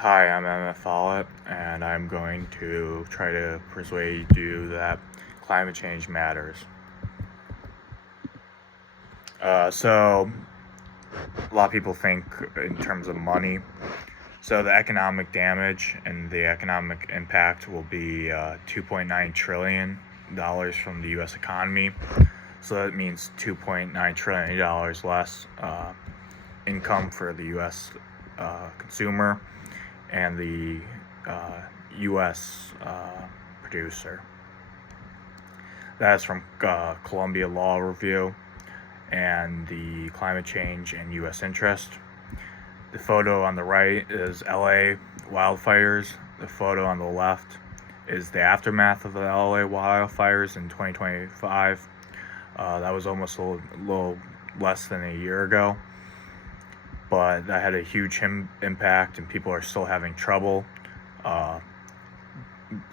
Hi, I'm Emmett Follett, and I'm going to try to persuade you that climate change matters. So, a lot of people think in terms of money. So, the economic damage and the economic impact will be $2.9 trillion from the U.S. economy. So, that means $2.9 trillion less income for the U.S. Consumer and the U.S. Producer. That's from Columbia Law Review and the Climate Change and U.S. Interest. The photo on the right is LA wildfires. The photo on the left is the aftermath of the LA wildfires in 2025. That was almost a little less than a year ago, but that had a huge impact, and people are still having trouble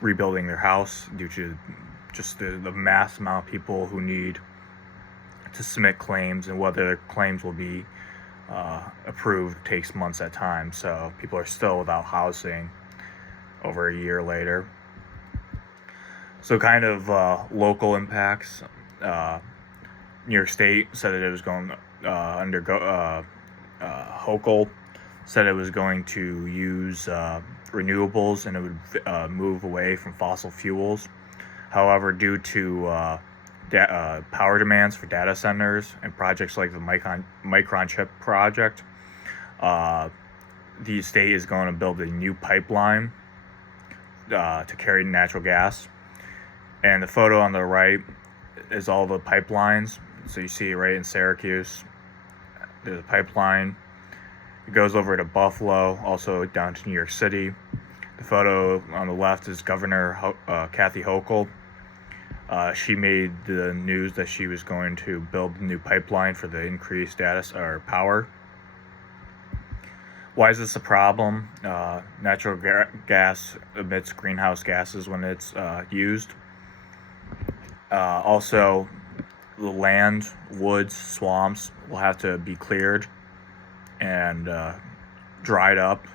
rebuilding their house due to just the mass amount of people who need to submit claims, and whether their claims will be approved takes months at a time. So people are still without housing over a year later. So kind of local impacts. New York State said that it was going undergo Hochul said it was going to use renewables, and it would move away from fossil fuels. However, due to power demands for data centers and projects like the Micron chip project, the state is going to build a new pipeline to carry natural gas. And the photo on the right is all the pipelines. So you see right in Syracuse, there's a pipeline. It goes over to Buffalo, also down to New York City. The photo on the left is Governor Kathy Hochul. She made the news that she was going to build a new pipeline for the increased power. Why is this a problem? Natural gas emits greenhouse gases when it's used. Also, the land, woods, swamps will have to be cleared and dried up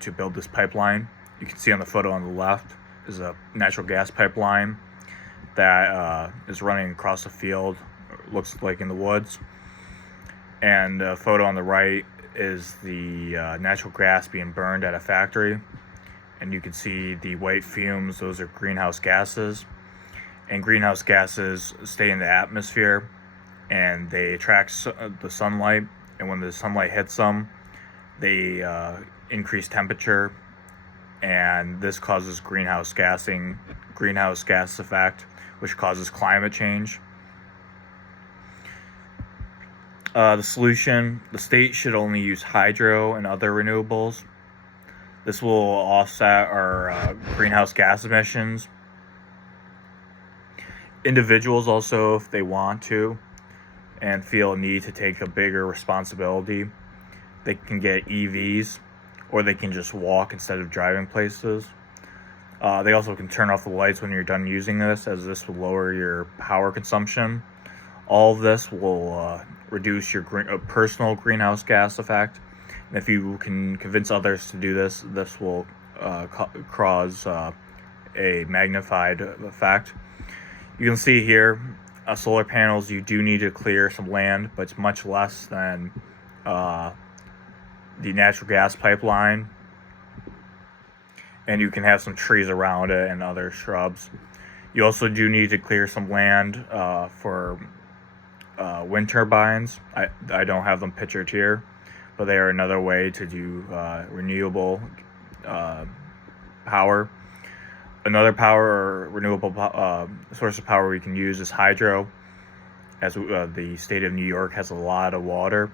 to build this pipeline. You can see on the photo on the left is a natural gas pipeline that is running across a field, looks like in the woods. And the photo on the right is the natural gas being burned at a factory. And you can see the white fumes, those are greenhouse gases. And greenhouse gases stay in the atmosphere, and they attract the sunlight. And when the sunlight hits them, they increase temperature, and this causes greenhouse gas effect, which causes climate change. The solution: the state should only use hydro and other renewables. This will offset our greenhouse gas emissions. Individuals also, if they want to and feel a need to take a bigger responsibility, they can get EVs, or they can just walk instead of driving places. They also can turn off the lights when you're done using this, as this will lower your power consumption. All of this will reduce your personal greenhouse gas effect. And if you can convince others to do this, this will cause a magnified effect. You can see here, solar panels, you do need to clear some land, but it's much less than the natural gas pipeline. And you can have some trees around it and other shrubs. You also do need to clear some land for wind turbines. I don't have them pictured here, but they are another way to do renewable power. Another renewable source of power we can use is hydro, as the state of New York has a lot of water.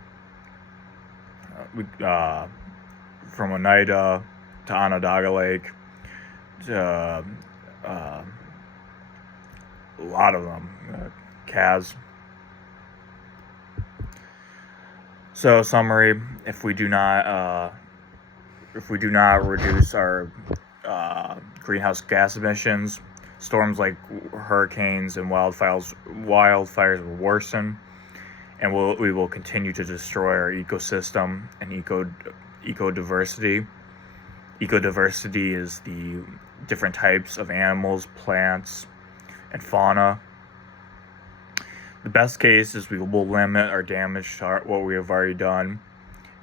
From Oneida to Onondaga Lake, to a lot of them, Kaz. So summary: if we do not reduce our greenhouse gas emissions, storms like hurricanes and wildfires will worsen, and we will continue to destroy our ecosystem and eco diversity. Ecodiversity is the different types of animals, plants, and fauna. The best case is we will limit our damage to what we have already done,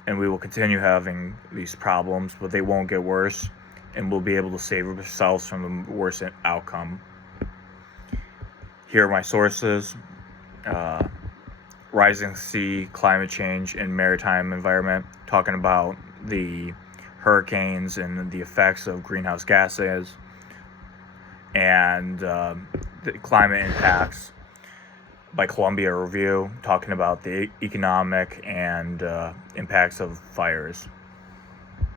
and we will continue having these problems, but they won't get worse, and we'll be able to save ourselves from the worst outcome. Here are my sources. Rising Sea, Climate Change, and Maritime Environment, talking about the hurricanes and the effects of greenhouse gases and the climate impacts, by Columbia Review, talking about the economic and impacts of fires.